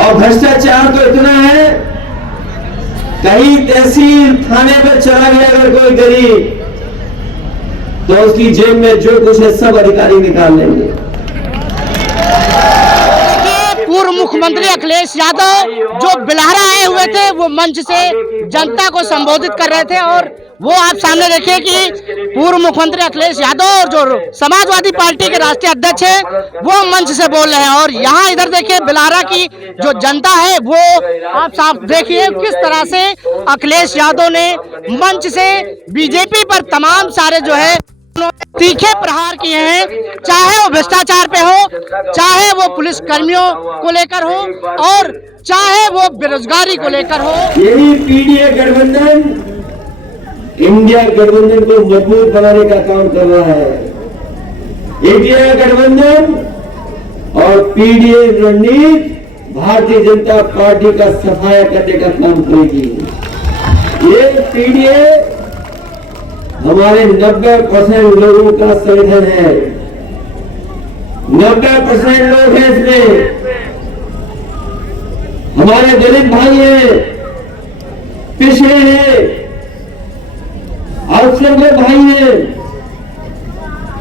और भ्रष्टाचार तो इतना है, कहीं तहसील थाने पे चला गया अगर कोई गरीब, तो उसकी जेब में जो कुछ है सब अधिकारी निकाल लेंगे। पूर्व मुख्यमंत्री अखिलेश यादव जो बिलहरा आए हुए थे, वो मंच से जनता को संबोधित कर रहे थे। और वो आप सामने देखिए कि पूर्व मुख्यमंत्री अखिलेश यादव और जो समाजवादी पार्टी के राष्ट्रीय अध्यक्ष हैं, वो मंच से बोल रहे हैं। और यहाँ इधर देखिए बिलहरा की जो जनता है, वो आप साफ देखिए किस तरह से अखिलेश यादव ने मंच से बीजेपी पर तमाम सारे जो है तीखे प्रहार किए हैं, चाहे वो भ्रष्टाचार पे हो, चाहे वो पुलिस कर्मियों को लेकर हो, और चाहे वो बेरोजगारी को लेकर हो। यही पीडीए गठबंधन इंडिया गठबंधन को मजबूत बनाने का काम कर रहा है। इंडिया गठबंधन और पीडीए रणनीति भारतीय जनता पार्टी का सफाया करने का काम करेगी। ये पीडीए हमारे 90% लोगों का संगठन है। 90% लोग हैं इसमें। हमारे दलित भाई हैं, पिछड़े हैं, अल्पसंख्यक भाई हैं,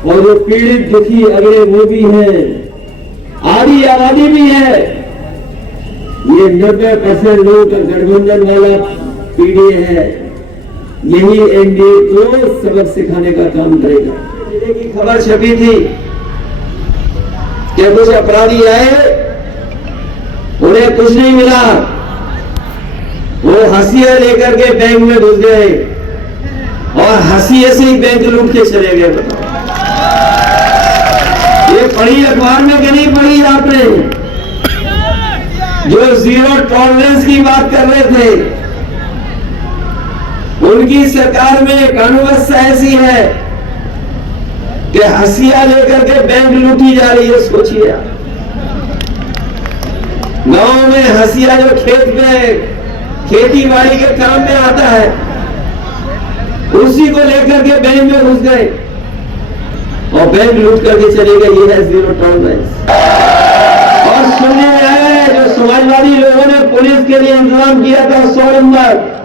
और जो पीड़ित दुखी अगले वो भी हैं, आधी आबादी भी है। ये 90% लोगों का गठबंधन वाला पीडीए है। यही एनडीए को सबक सिखाने का काम करेगा। जिले की खबर छपी थी कि कुछ अपराधी आए, उन्हें कुछ नहीं मिला, वो हंसिया लेकर के बैंक में घुस गए और हंसिए से ही बैंक लूट के चले गए। बताओ, ये पढ़ी अखबार में कि नहीं पढ़ी आपने? जो जीरो टॉलरेंस की बात कर रहे थे, उनकी सरकार में कानून व्यवस्था ऐसी है कि हंसिया लेकर के बैंक लूटी जा रही है। सोचिए, गांव में हंसिया जो खेत में खेती बाड़ी के काम में आता है, उसी को लेकर के बैंक में घुस गए और बैंक लूट करके चले गए। ये है जीरो टॉलरेंस। और सुनने में आया जो समाजवादी लोगों ने पुलिस के लिए इंतजाम किया था 100 नंबर,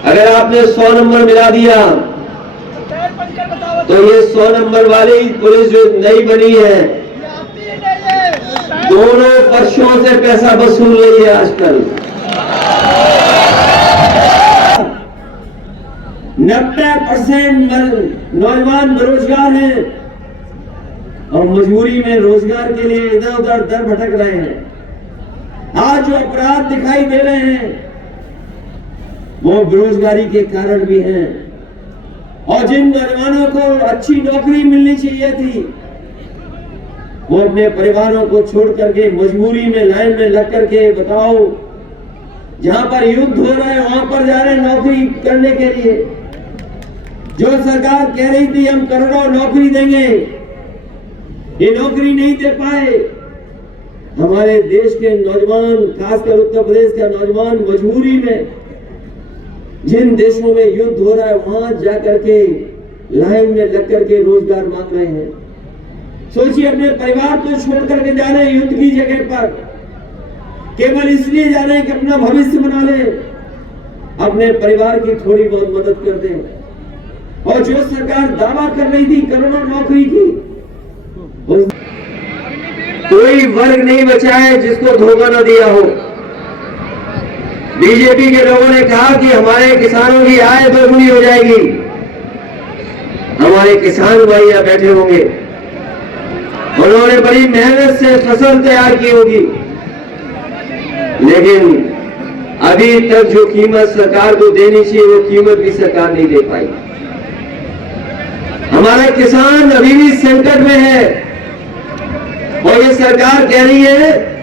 अगर आपने 100 नंबर मिला दिया तो ये 100 नंबर वाली पुलिस जो नई बनी है, दोनों पक्षों से पैसा वसूल रही है आजकल। 90% नौजवान बेरोजगार हैं और मजबूरी में रोजगार के लिए इधर उधर दर भटक रहे हैं। आज जो अपराध दिखाई दे रहे हैं वो बेरोजगारी के कारण भी हैं। और जिन नौजवानों को अच्छी नौकरी मिलनी चाहिए थी, वो अपने परिवारों को छोड़ करके मजबूरी में लाइन में लग करके, बताओ, जहां पर युद्ध हो रहा है वहां पर जा रहे हैं नौकरी करने के लिए। जो सरकार कह रही थी हम करोड़ों नौकरी देंगे, ये नौकरी नहीं दे पाए। हमारे देश के नौजवान, खासकर उत्तर प्रदेश का नौजवान, मजबूरी में जिन देशों में युद्ध हो रहा है वहां जाकर के लाइन में लग करके रोजगार मांग रहे हैं। सोचिए, अपने परिवार को छोड़ करके जा रहे हैं युद्ध की जगह पर, केवल इसलिए जा रहे हैं कि अपना भविष्य बना ले, अपने परिवार की थोड़ी बहुत मदद कर दें। और जो सरकार दावा कर रही थी करोड़ों नौकरी की, कोई वर्ग नहीं बचा है जिसको धोखा न दिया हो। बीजेपी के लोगों ने कहा कि हमारे किसानों की आय दोगुनी हो जाएगी, हमारे किसान भाई यहाँ बैठे होंगे, उन्होंने बड़ी मेहनत से फसल तैयार की होगी, लेकिन अभी तक जो कीमत सरकार को देनी चाहिए वो कीमत भी सरकार नहीं दे पाई। हमारा किसान अभी भी संकट में है और ये सरकार कह रही है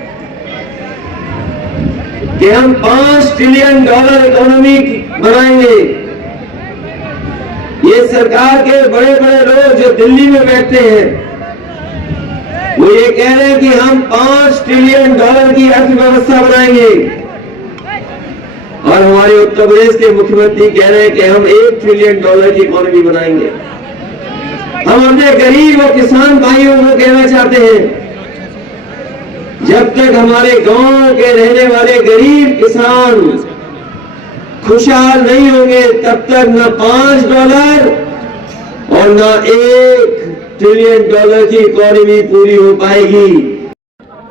कि हम $5 ट्रिलियन इकोनॉमी बनाएंगे। ये सरकार के बड़े बड़े लोग जो दिल्ली में बैठते हैं वो ये कह रहे हैं कि हम $5 ट्रिलियन की अर्थव्यवस्था बनाएंगे, और हमारे उत्तर प्रदेश के मुख्यमंत्री कह रहे हैं कि हम $1 ट्रिलियन की इकोनॉमी बनाएंगे। हम अपने गरीब और किसान भाइयों को कहना चाहते हैं जब तक हमारे गांव के रहने वाले गरीब किसान खुशहाल नहीं होंगे, तब तक न $5 और न $1 ट्रिलियन की इकोनॉमी पूरी हो पाएगी।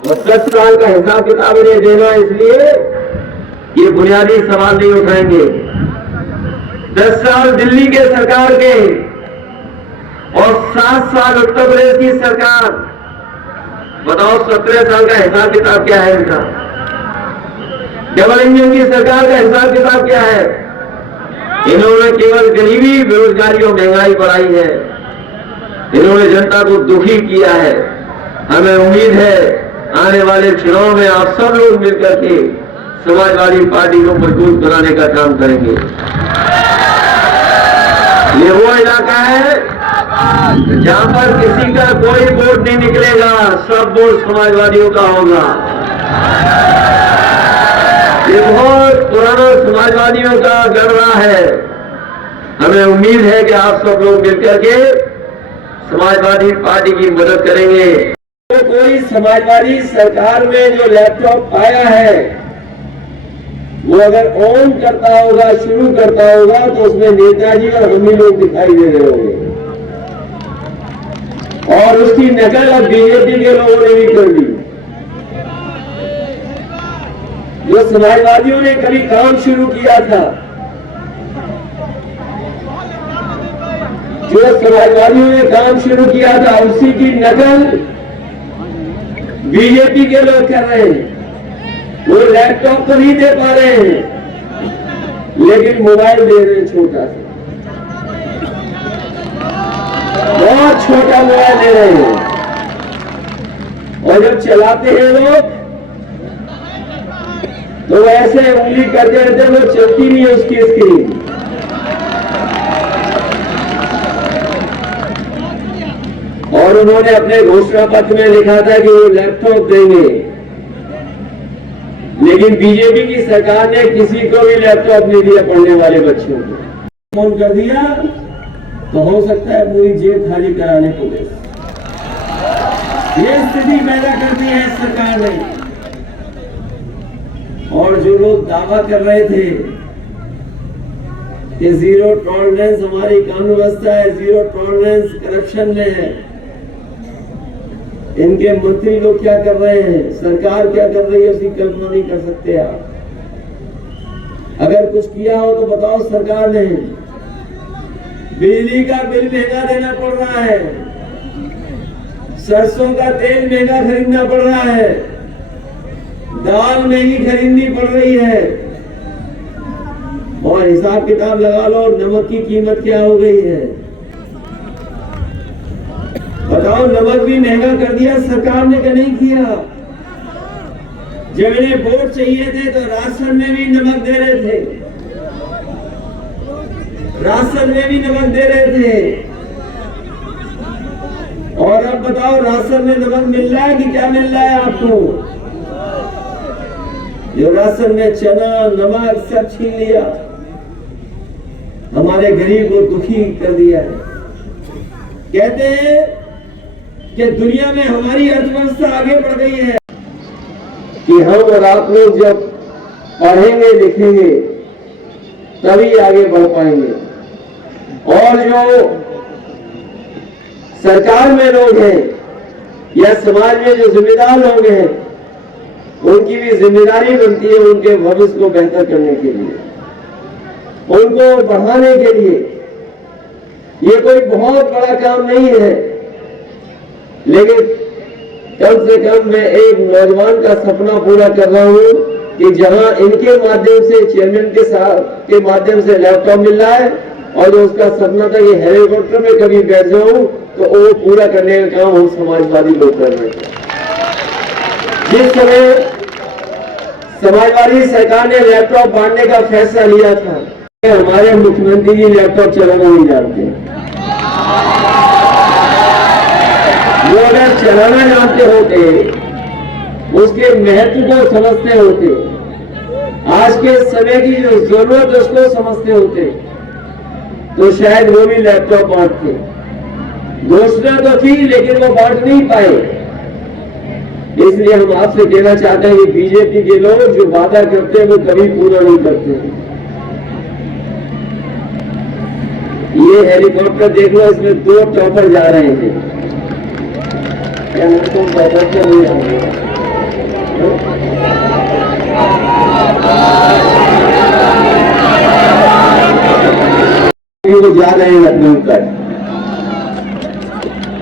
और 10 साल का हिसाब किताब इन्हें देना, इसलिए ये बुनियादी सवाल नहीं उठाएंगे। 10 साल दिल्ली के सरकार के और 7 साल उत्तर प्रदेश की सरकार, बताओ 17 साल का हिसाब किताब क्या है इनका? डबल इंजन की सरकार का हिसाब किताब क्या है? इन्होंने केवल गरीबी, बेरोजगारी और महंगाई बढ़ाई है। इन्होंने जनता को दुखी किया है। हमें उम्मीद है आने वाले चुनाव में आप सब लोग मिलकर के समाजवादी पार्टी को मजबूत बनाने का काम करेंगे। ये वो इलाका है जहां पर किसी का कोई वोट नहीं निकलेगा, सब वोट समाजवादियों का होगा। ये बहुत पुराना समाजवादियों का गढ़वा है। हमें उम्मीद है कि आप सब लोग मिलकर के समाजवादी पार्टी की मदद करेंगे। तो कोई समाजवादी सरकार में जो लैपटॉप आया है, वो अगर ऑन करता होगा, शुरू करता होगा, तो उसमें नेताजी और हम ही लोग दिखाई दे रहे होंगे। और उसकी नकल अब बीजेपी के लोगों ने भी कर दी। जो समाजवादियों ने कभी काम शुरू किया था, जो समाजवादियों ने काम शुरू किया था, उसी की नकल बीजेपी के लोग कर रहे हैं। वो लैपटॉप तो नहीं दे पा रहे हैं, लेकिन मोबाइल दे रहे हैं छोटा सा, बहुत छोटा मोबाइल दे रहे हैं। और जब चलाते हैं लोग तो ऐसे उंगली करते रहते, वो चलती नहीं है उसकी स्क्रीन। और उन्होंने अपने घोषणा पत्र में लिखा था कि वो लैपटॉप देंगे, लेकिन बीजेपी की सरकार ने किसी को भी लैपटॉप नहीं दिया पढ़ने वाले बच्चों को। फोन कर दिया तो हो सकता है पूरी जेब खाली कराने पुलिस। ये स्थिति पैदा कर दी है सरकार ने। और जो लोग दावा कर रहे थे कि जीरो टॉलरेंस हमारी कानून व्यवस्था है, जीरो टॉलरेंस करप्शन में है, इनके मंत्री लोग क्या कर रहे हैं, सरकार क्या कर रही है, उसकी कल्पना नहीं कर सकते आप। अगर कुछ किया हो तो बताओ सरकार ने। बिजली का बिल महंगा देना पड़ रहा है, सरसों का तेल महंगा खरीदना पड़ रहा है, दाल महंगी खरीदनी पड़ रही है। और हिसाब किताब लगा लो, नमक की कीमत क्या हो गई है। बताओ, नमक भी महंगा कर दिया सरकार ने, क्या नहीं किया? जब इन्हें वोट चाहिए थे तो राशन में भी नमक दे रहे थे, राशन में भी नमक दे रहे थे। और अब बताओ, राशन में नमक मिल रहा है कि क्या मिल रहा है आपको? जो राशन में चना, नमक सब छीन लिया, हमारे गरीब को दुखी कर दिया है। कहते हैं कि दुनिया में हमारी अर्थव्यवस्था आगे बढ़ गई है कि हम और आप लोग जब पढ़ेंगे लिखेंगे तभी आगे बढ़ पाएंगे। और जो सरकार में लोग हैं या समाज में जो जिम्मेदार लोग हैं, उनकी भी जिम्मेदारी बनती है उनके भविष्य को बेहतर करने के लिए, उनको बढ़ाने के लिए। ये कोई बहुत बड़ा काम नहीं है, लेकिन कम से कम मैं एक नौजवान का सपना पूरा कर रहा हूं कि जहां इनके माध्यम से, चेयरमैन के माध्यम से लैपटॉप मिल रहा है, और जो उसका सपना था कि हेलीकॉप्टर में कभी बैठ जाऊं, तो वो पूरा करने का काम हम समाजवादी लोग कर रहे हैं। जिस समय समाजवादी सरकार ने लैपटॉप बांटने का फैसला लिया था, हमारे मुख्यमंत्री जी लैपटॉप चलाना नहीं जानते। वो अगर चलाना जानते होते, उसके महत्व को समझते होते, आज के समय की जो जरूरत उसको समझते होते, तो शायद वो भी लैपटॉप बांटते। घोषणा तो थी, लेकिन वो बांट नहीं पाए। इसलिए हम आपसे कहना चाहते हैं कि बीजेपी के लोग जो वादा करते हैं वो कभी पूरा नहीं करते। ये हेलीकॉप्टर देख लो, इसमें 2 टॉपर जा रहे हैं। वो जा रहे हैं लखनऊ तक,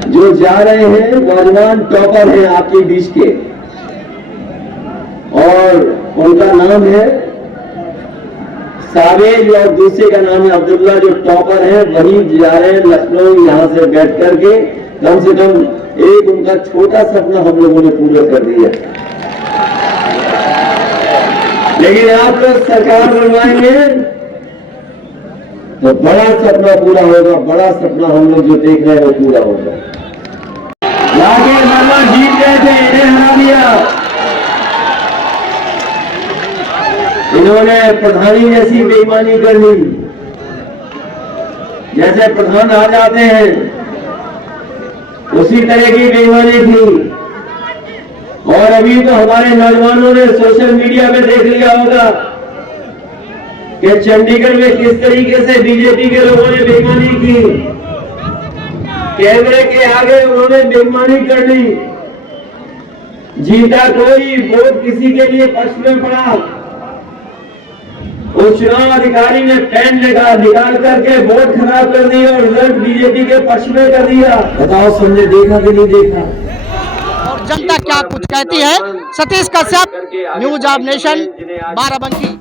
जो जा रहे हैं नौजवान टॉपर हैं आपके बीच के, और उनका नाम है सावेज और दूसरे का नाम है अब्दुल्ला। जो टॉपर हैं वही जा रहे हैं लखनऊ, यहां से बैठ करके कम से कम एक उनका छोटा सपना हम लोगों ने पूरा कर दिया। लेकिन आप लोग सरकार बनवाएंगे तो बड़ा सपना पूरा होगा, बड़ा सपना हम लोग जो देख रहे हैं वो पूरा होगा। राकेश वर्मा जीत गए थे, इन्हें हरा दिया। इन्होंने प्रधानी जैसी बेईमानी कर ली, जैसे प्रधान आ जाते हैं उसी तरह की बेईमानी थी। और अभी तो हमारे नौजवानों ने सोशल मीडिया में देख लिया होगा कि चंडीगढ़ में किस तरीके से बीजेपी के लोगों ने बेईमानी की। कैमरे के आगे उन्होंने बेईमानी कर ली, जीता कोई, वोट किसी के लिए पक्ष में पड़ा। उस चुनाव अधिकारी ने पेन निकाल करके वोट खराब कर दिया और रिजल्ट बीजेपी के पक्ष में कर दिया। बताओ, सबने देखा कि नहीं देखा? और जनता क्या कुछ कहती है। Satish Kashyap, news of nation, Barabanki.